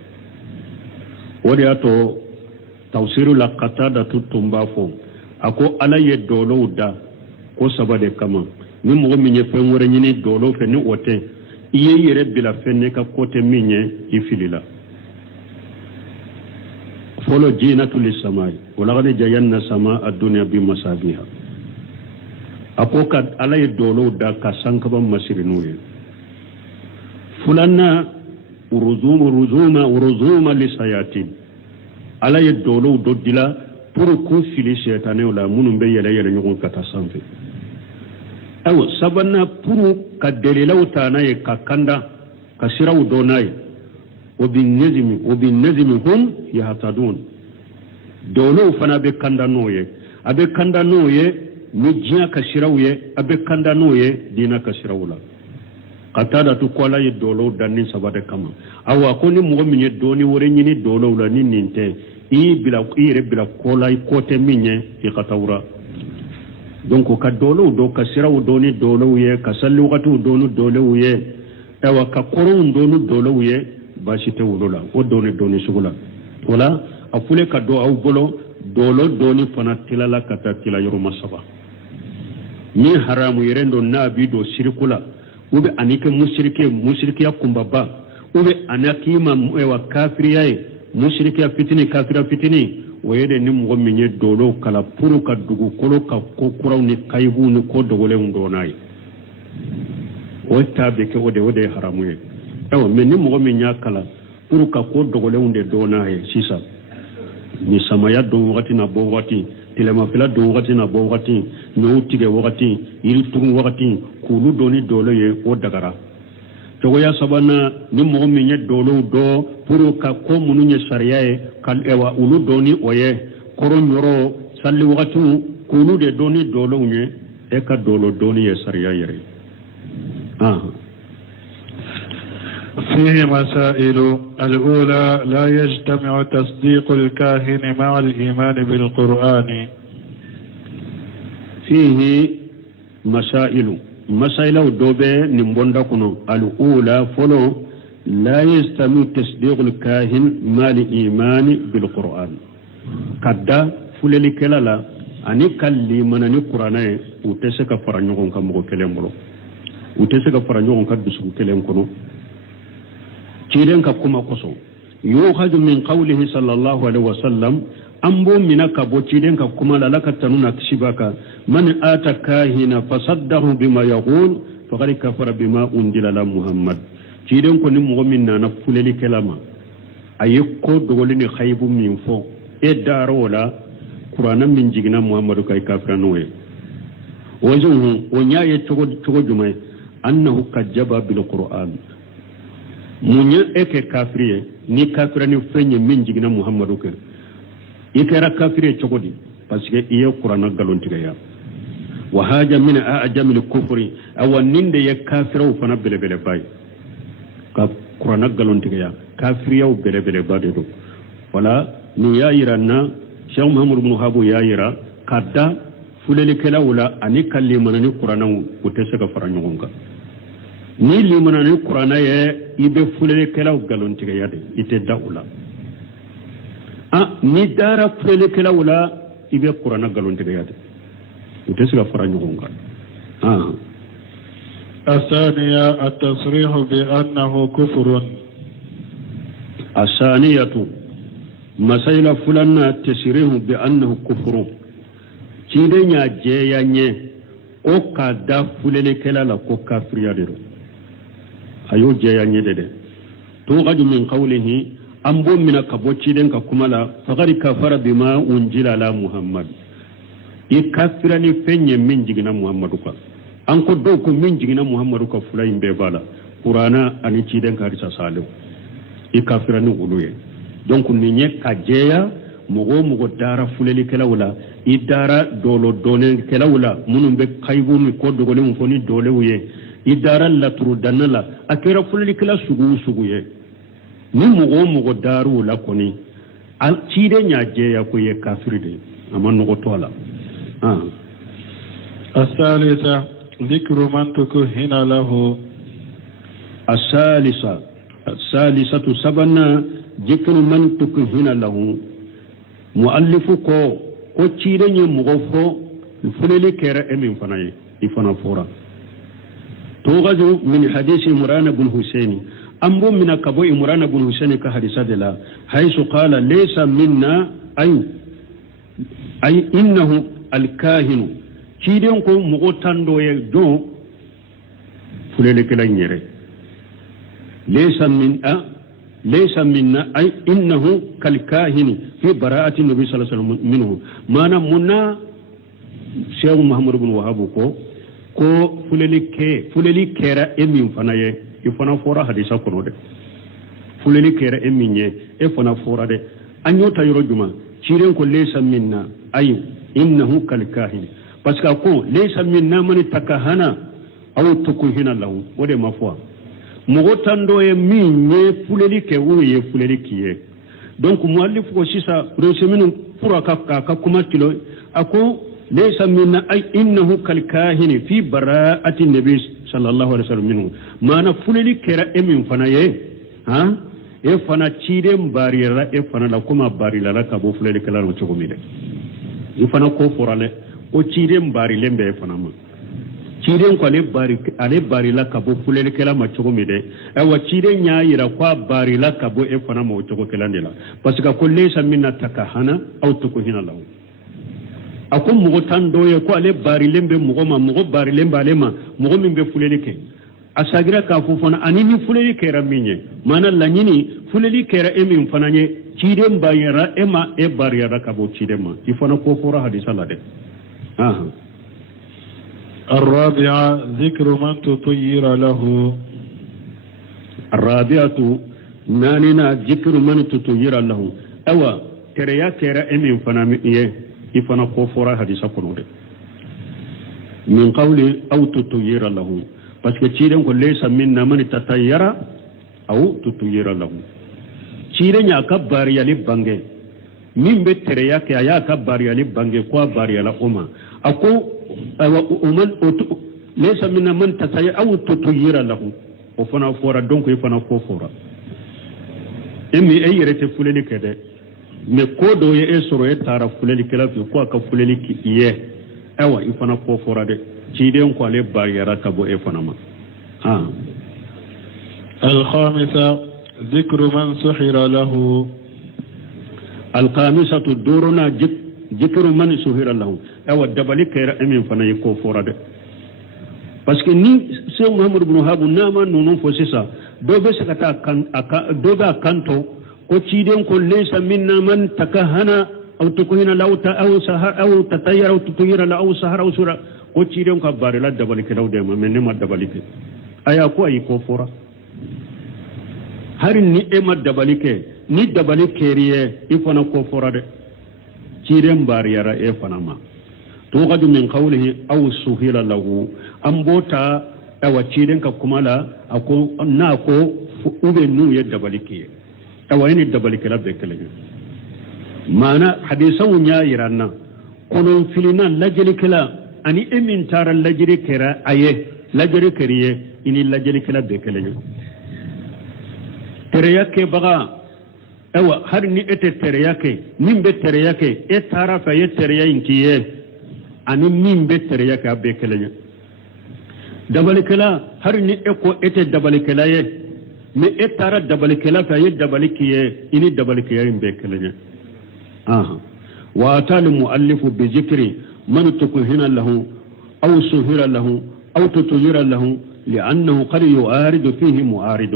wodi ato tawsiru la qatada tutumba fo ako ala ye dolo da ko sabade kama ni mo minye fen wore ni dolo fe ni ote iye yere bila fenne ka kote minye ifilila folo jinatul samai wala gade jayanna sama ad-dunya bi masabiha akoka ala ye dolo da ka sankaba masirinuye fulanna uruzuma lisayatin ala ye dolo do dila pour ku fili shetane wala munum be yele nyugo kata sanfe awo sabanna pour ka delilaw tana ye ka kanda ka siraw donay o bin nazmi hum yahtadun dolo fana be kanda noye abe kanda noye ni jiya ka shirawye abe kanda noye dina ka shirawla qatada tu kola ye dolo danni sabade kama awa ko ni mo minye doni wore nyini dolo la ni ninte i bila ire bila kola kote minye i qatawra donc ka dolo do ka shiraw doni dolo ye ka sallu waqtu dolo ye awa ka koron dolo ye bashite wulula o doni sugula wala afule ka do aw bolo dolo doni fana tilala kata tila yoro masaba ni haramu yerendo nabi do shirkula ube anike mushrikiya kumbaba ube anakima wa kafiriya mushrikiya fitini kafira fitini wayede ni mo minye dolo kala puru ka dugu kolo ka ko kuraw ni kaybu ni ko dogole ndonay o tabe ke ode haramu ye ewa men ni mo minya kala puru ka ko dogole unde donay sisa ni samaya do wakati na bo wakati tilema fila do wakati na bo wakati no tige wakati iri tun wakati kulu doni dolo ye o dagara to ya sabana ni mo minye dolo do puru ka ko mununye sharia e kal ewa ulu doni oye koron yoro salli wakati kulu de doni dolo nye e ka dolo doni ye sharia yere فيه مسائل الأولى لا يجتمع تصديق الكاهن مع الإيمان بالقرآن فيه مسائل دوبة نمبوندا كنو الأولى فلو لا يجتمع تصديق الكاهن مع الإيمان بالقرآن كدا فللي كلالا ani kalli manani qur'ana e utese ka fara ɲɔgɔn ka mɔgɔ kelen bolo utese ka fara ɲɔgɔn ka dusuku kelen kɔnɔ ciden ka kuma kosɔn yuhadu min qawlihi sallallahu alaihi wasallam an b'o mina ka bɔ ciden ka kuma la ala ka tanu na kisi b'a kan man ata kahina fasaddahu bima yaqul faqad kafara bima unzila ala muhammad ciden ko ni mɔgɔ min nana fulelikɛla ma a ye ko dogoli ni khaybu min fɔ e dara o la kurana min jigina muhammadu ka i kafira n'o ye wajuhu o ɲa ye cogo jumɛn annahu kajaba bil qur'an mun ye e kɛ kafiri ye ni kafira ni fɛn ye min jigina muhammadu kɛ i kɛra kafiri ye cogo di parce que i ye kurana galontigɛya wa haja min a'jamil kufri awa nin de ye kafiraw fana belebeleba ye ka kurana galontigɛya kafiriyaw belebeleba de don wala ni y'a yira na Sheikh Muhammad ibn Habu y'a yira ka da fulelikɛlaw la ani ka limana ni kuranaw u tɛ se ka fara ɲɔgɔn kan ni limana ni kurana ye i bɛ fulelikɛlaw galontigɛya de i tɛ da u la ni dara fulelikɛlaw la i bɛ kurana galontigɛya de u tɛ se ka fara ɲɔgɔn kan الثانية التصريح بأنه كفر الثانية مسائل فلان تسريه بأنه كفر تيدنيا جياني او كادا فللكلا لكو كافريا ديرو ايو جياني ديدي توغد من قوله أمبو من كبو تيدن ككمالا فقد كفر بما أنزل على محمد يكفرني فني من جينا محمد كا أنكو دوكو من جينا محمد كا فلاين بيبالا قرانا أني تيدن كاريسا سالو يكفرني أولوية donc ni nye kajeya mogo dara fuleli kelawla idara dolo donen kelawla munum be kaybu mi ko dogole mu foni dole wuye idara la turu danala akira fuleli kela sugu ye ni mogo daru la koni al cide nya jeya ko ye kafirde amman no tola الثالثة ذكر من تكهن له الثالثة سبنا ذكر من تكهن له مؤلف ko cire nye mugofo fuleli kera emin fanaye ifana fora توغز من حديث إمران بن حسين أمر من كبو إمران بن حسين كحديثة دلا حيث قال ليس منا أي إنه الكاهن كيدون كو مغوتان دو يجو فللك لنيري ليس منا أي إنه كالكاهن في براءة النبي صلى الله عليه وسلم منه مانا منا شيخ محمد بن وهاب ko fuleli kera emin fana ye ifana fora hadisa kono de fuleli kera emin ye e fana fora de anyo tayro juma ciren ko laysa minna ayu innahu kal kahin parce que ko laysa minna man takahana aw tukuhina lahu wode mafwa mugo tando e min ye fuleli ke wo ye fuleli kiye donc muallif ko sisa reseminu pura ka kuma tilo ako ليس منا أي إنه كالكاهن في براءة النبي صلى الله عليه وسلم منه ما نفلي كرا إمين فنايه ها إفنا تيرم باريرا إفنا لكما باريلا كابو فلي كلا نشوفه إفنا كوفورالة أو تيرم باريلم بإفنا ما تيرم كالي باريلا كابو فلي كلا ما نشوفه ميله أو تيرم يا كوا باريلا كابو إفنا ما نشوفه كلا نلا بس كقول ليس منا تكهنا أو تكهنا له ako mugo tan doye ko ale bari lembe mugo bari lembe alema mugo min be fuleli ke asagira ka fu fona anini fuleli ke raminye mana lanyini fuleli ke ra emin fananye cide mbayera ema e bariyara ka bo cide ma ifana ko fora hadisa la de الرابعة ذكر من تطير له الرابعة ناننا ذكر من تطير له اوا تريا كرا امين فناميه ifana ko fora hadisa kono de min qawli aw tutuyira lahu parce que ciren ko laysa minna man tatayyara aw tutuyira lahu cire nya ka bariyali bange min be tere yake aya ka bariyali bange ko bariyala uma ako uman laysa minna man tatayyara aw tutuyira lahu o fana fora donc ifana ko fora emi ayere te fuleli kede me ko do ye soro e tara fuleli kala fi ko aka fuleli ki ye ewa ifana ko fora de ciden ko ale bariyara tabo e fana ma الخامسة ذكر من سحر له. الخامسة دورنا ذكر من سحر له اوا دبالي كير امين فنا يكو فورا de parce que ni Cheikh Muhammad ibn Wahhab nama nonu fo sisa do be sakata kan aka do da kanto ko ciden ko laysa minna man takahana aw tukuhina law ta aw sahar aw tatayyara aw tutuyira la aw sahara aw sura ko ciden ko bare la dabali ke dawde ma men ma dabali ke aya ko ay ko fora hari ni e ma dabali ke ni dabali keriye ifana ko fora de ciden bariyara e fana ma to gadu min qawlihi aw suhila lahu ambota awa ciden ka kumala ako na ko ube nu ya dabali ke awa ni dabali ke labbe kele mana hadisan ya iranna konon filina lajeli kala ani emin tara lajeri kera aye lajeri keriye ini lajeri kala be kele tere yake baga awa har ni ete tere yake nimbe tere yake e tara fa ye tere yintiye ani nimbe tere yake abe kele dabali kala har ni eko ete dabali kala ye me e tara dabali kala fa ye dabali kiye ini dabali kiye imbe kele وأتى المؤلف بذكر من تكهن له أو سهر له أو تطير له لأنه قد يعارض فيه معارض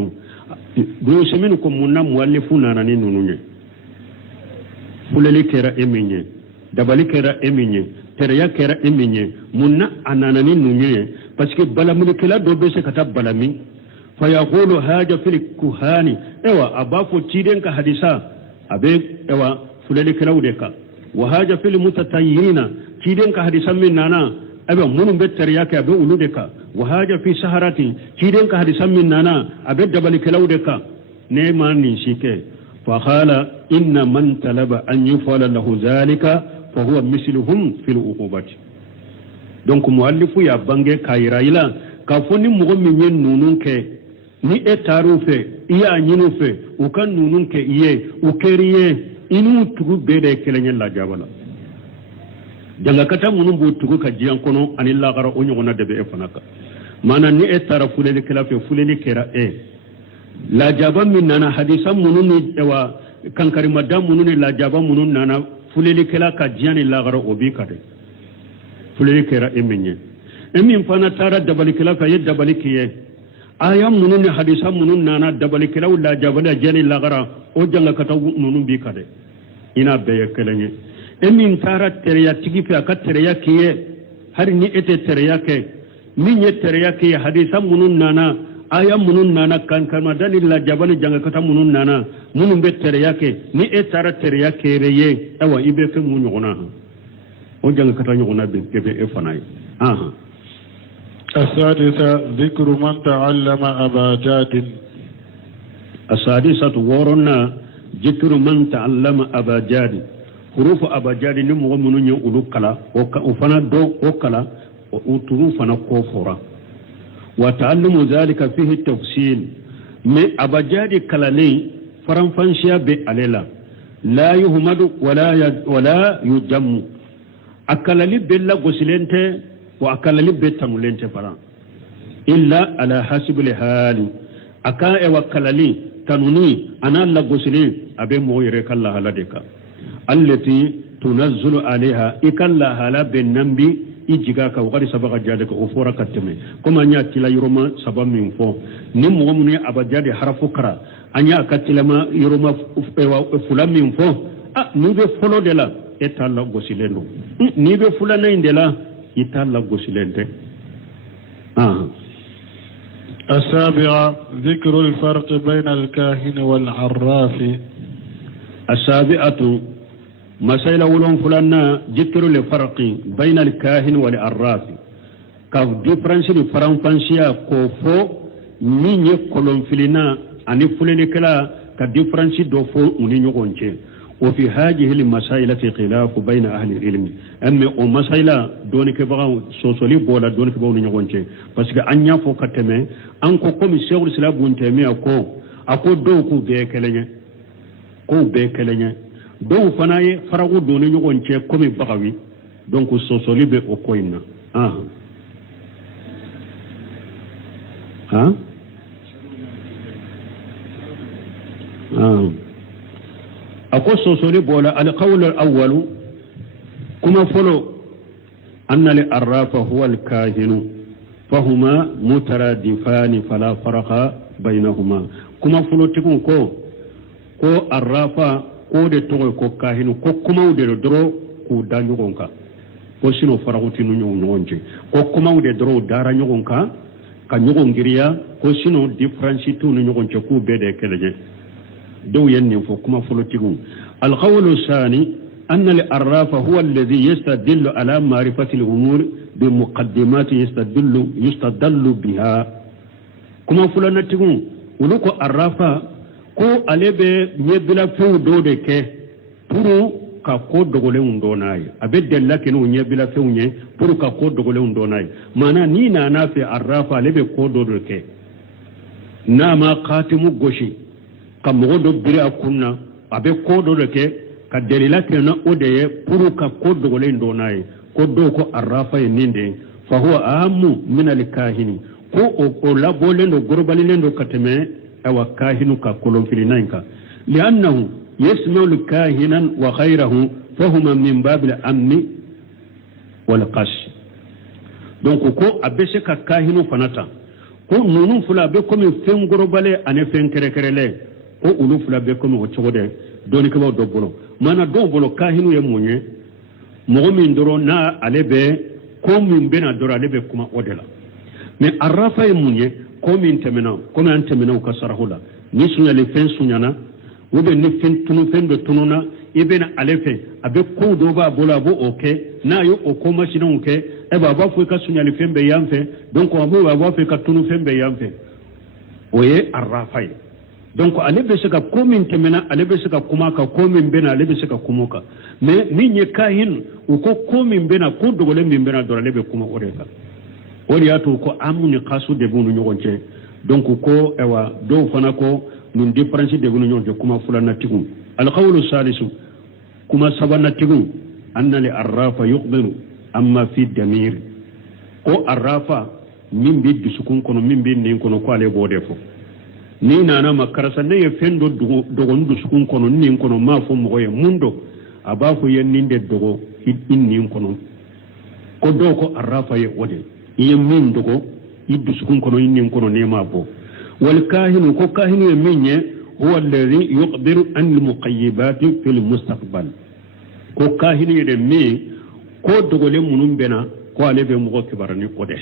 بيوس منكم من مؤلفون أنا نوني فللي كرا إميني دبلي كرا إميني تريا كرا إميني من أنا نوني بس كي بلا ملكلا دوبس كتاب بلامي فيقول هذا في الكهان إيوا أبافو تيدين كحديثا أبي إيوا fuleli kelawdeka wa haja fil mutatayirina kiden ka hadisan min nana abe munun better yake abe uludeka wa haja fi saharati kiden ka hadisan min nana abe dabal kelawdeka ne mani shike fa khala inna man talaba an yufala lahu zalika fa huwa misluhum fil uqubati donc muallifu ya bange kairaila ka foni mugo min nunun ke ni etaru fe iya nyinu fe ukan nunun ke iye ukeriye inu tugu bede kelenya la jabala daga kata munun bo tugu ka jiyan kono anilla gara onyo na debe e fanaka mana ni e tara fuleli kelafe fuleli kera e la jaba min nana hadisa munun ni ewa kankari madam munun ni la jaba munun nana fuleli kela ka jiyan la gara obi kade fuleli kera e menye emin fana tara dabali kelafe ye dabali kiye aya munun ni hadisa munun nana dabali kela la jaba la jiyan la gara o janga kata munun bi kade ina beye kelenye emin tara tereya tigi fi aka tereya kiye har ni ete tereya ke min ye tereya kiye hadisa munun nana aya munun nana kan kama dalilla jabani janga kata munun nana munun be tereya ke ni e tara tereya ke reye awa ibe ke mun yona o janga kata yona be kebe e fanay السادسة ذكر من تعلم أبا جاد. السادسة ورنا ذكر من تعلم أبا جاد حروف أبا جاد نمو من يقولوا كلا وفنا دو وكلا وطروفنا كوفورا وتعلم ذلك فيه التفصيل من أبا جاد كلالي فرنفانشيا بأليلا لا يهمد ولا يجم أكلالي بلا غسلنته وأكلالي بتنولنته فران إلا على حسب الحال أكا وكلالي tanuni ana la gosili abe moyire kala haladeka allati tunazzalu alaiha ikalla hala ben nambi ijiga ka wari sabaga jade ko ofora kateme kuma nya tila yuroma sabam min fo ni mo mun abajade harafu kara anya katilama yuroma fulam min fo ni be folo de la etalla gosilendo ni be fulana indela italla gosilente السابعة ذكر الفرق بين الكاهن والعراف. السابعة مسألة ولون فلنا ذكر الفرق بين الكاهن والعراف كاف ديفرنس دي فرانفانسيا كوفو مين يكولون فيلنا اني فلني كلا كديفرنس دو فو وني نيغونچه وفي هذه المسائل في خلاف بين أهل العلم أما مسائل دونك بغاو سوسولي بولا دونك بغاو نيغونچه parce que anya fo kateme an ko comme Cheikh Islam Ibn Taymiyyah ko ako do ko be kelenye donc fana ye farago doni ɲɔgɔn cɛ komi bagawi donc sɔsɔli bɛ o ko in na a ko sɔsɔli bɔra alqawlu alawwalu kuma fɔlɔ أن الأراف هو الكاهن فهما مترادفان فلا فرق بينهما كما فلوتكم كو الرافا كو دي توغي كو كاهن كو كما ودي درو كو دا نيغونكا كو سينو فراغوتي نيغونجي كو كما ودي درو دارا نيغونكا كا نيغونغيريا كو سينو ديفرانسي تو نيغونجي كو بيدي كلجي دو ينين فو كما فلوتكم القول الثاني أن الأراف هو الذي يستدل على معرفة الأمور بمقدمات يستدل بها كما فلان تقول ولوكو الرافا كو أليبي نيبلا فيو دودك برو كاكو دغولون دوناي أبدا لكنو نيبلا فيو ني برو كاكو دغولون دوناي مانا نينا نافي الرافا أليبي كو دودك ناما قاتمو غوشي كمغو بري أكونا أبي كو دودك ka delila kena odeye puru ka ko dogolen donaye ko do ko arrafa ninde fa huwa amu min al kahini ko o labolen do gorbalilen do kateme awa kahinu ka kolon filinanka li'annahu yasma'u al kahinan wa ghayruhu fa huma min bab al amni wal qash donc ko abese ka kahinu fanata ko nunu fula be komi fen gorbale ane fen kerekerele ko ulu fula be komi o chogode doni ko do bolo mana do bolo kahinu ye munye mogo min doro na alebe ko min bena doro alebe kuma odela mais arrafa ye munye ko min temena ko min temena ka sarahula ni sunya le fen sunyana ube ni fen do tununa ibena alefe abe ko do ba bola bo oke na yo o ko machine oke e ba ba fu ka sunya le fen be yamfe donc o ba ba fu ka tunu fen be yamfe oye arrafa ye donc alebe saka komin temena alebe saka kuma ka komin bena alebe saka kumuka mais ni nye kahin uko komin bena ko dogole min bena do alebe kuma oreka ori atu ko amuni qasu de bunu nyogonche donc ko ewa do fana ko nun difference de bunu nyogonche kuma fulana tigum alqawlu salisu kuma sabana tigum anna li arrafa yuqbiru amma fi damir ko arrafa min bi disukun kono min bi nin kono ko ale bode fo ni nana makarasa ne ye fendo dogon dusukun kono nin kono ma fo mo ye mundo aba fo yen ninde dogo nin kono ko do ko arrafa ye wode ye min dogo idusukun kono nin kono ne ma bo wal kahinu ko kahinu ye minye huwa alladhi yuqdiru an al muqayyibati fil mustaqbal ko kahinu ye de mi ko dogole munum bena ko ale be mo kibarani ko de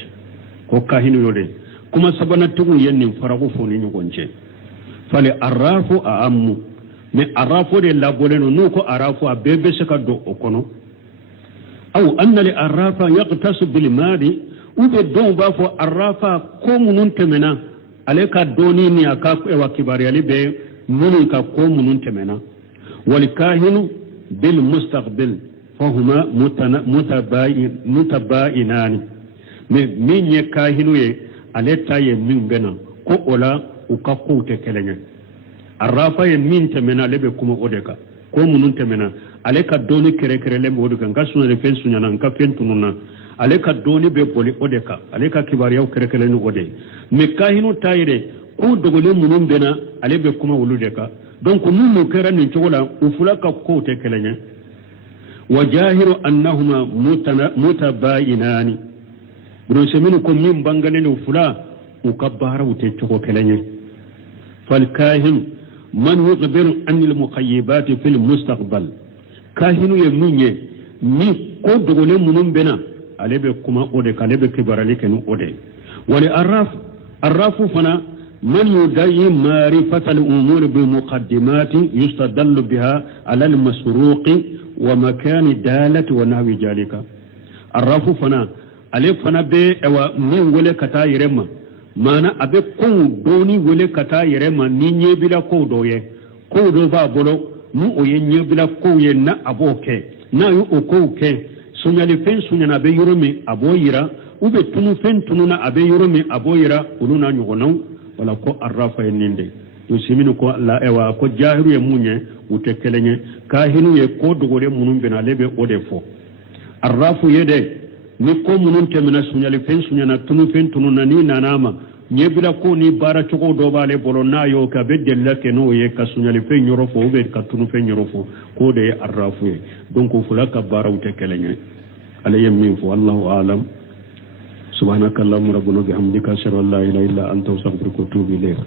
ko kahinu yo de kuma sabana tugu yennin farago foni nyugonje fale arrafu a ammu me arrafu de laboleno nuko arrafu a bebe saka do okono aw anna li arrafa yaqtasu bil mali ube do ba fo arrafa ko munun temena aleka doni ni aka e wakibari ali be munun ka ko munun temena wal kahinu bil mustaqbil fahuma mutabainani me minye kahinu ye aleta ye min bena ko ola u ka ko te kelenya arrafa ye min temena lebe kuma odeka ko munun temena aleka doni kere lembe odeka ngasuna le fen sunya nan ka fen tununa aleka doni be boli odeka aleka kibariya kere ni ode me kahinu tayire ko dogole munun bena alebe kuma wuludeka donc nunu kera ni chogola ufulaka ko te kelenya wajahiru annahuma mutabayinani bro seminu ko min bangane no fula ukabbara ute choko kelenye fal kahin man yuqbiru an al muqayyibat fi al mustaqbal kahinu ye munye ni ko dogole munum bena alebe kuma ode kalebe kibarali kenu ode wali arrafu fana من يدعي معرفة الأمور بمقدمات يستدل بها على المسروق ومكان دالة ونحو ذلك الرفو فنا ألف فنا بي من ولي كتا يرما مانا أبي كون دوني ولي كتا يرما نيني بلا كودوية كودو بابولو مو يني بلا كوية نا أبوكي نا يو أكوكي سنالي فين سنانا بي يرمي أبو يرا ube tunu fen tununa abe yoromi abo yira uluna nyugonau wala ko arrafa yeninde musiminu ko la ewa ko jahiru e munye utekelenye kahinu ye ko dogore munum bena lebe odefo arrafu yede ni ko munun temena sunyali fen sunyana tunu fen tunu nani nanama nyebira ko ni bara choko do bale bolo nayo ka bedella ke no ye ka sunyali fen yorofo be ka tunu fen yorofo ko de arrafu ye donc fulaka bara utekelenye alayem min fo wallahu alam subhanakallahumma rabbuna bihamdika ashhadu an la ilaha illa anta astaghfiruka wa atubu ilayk.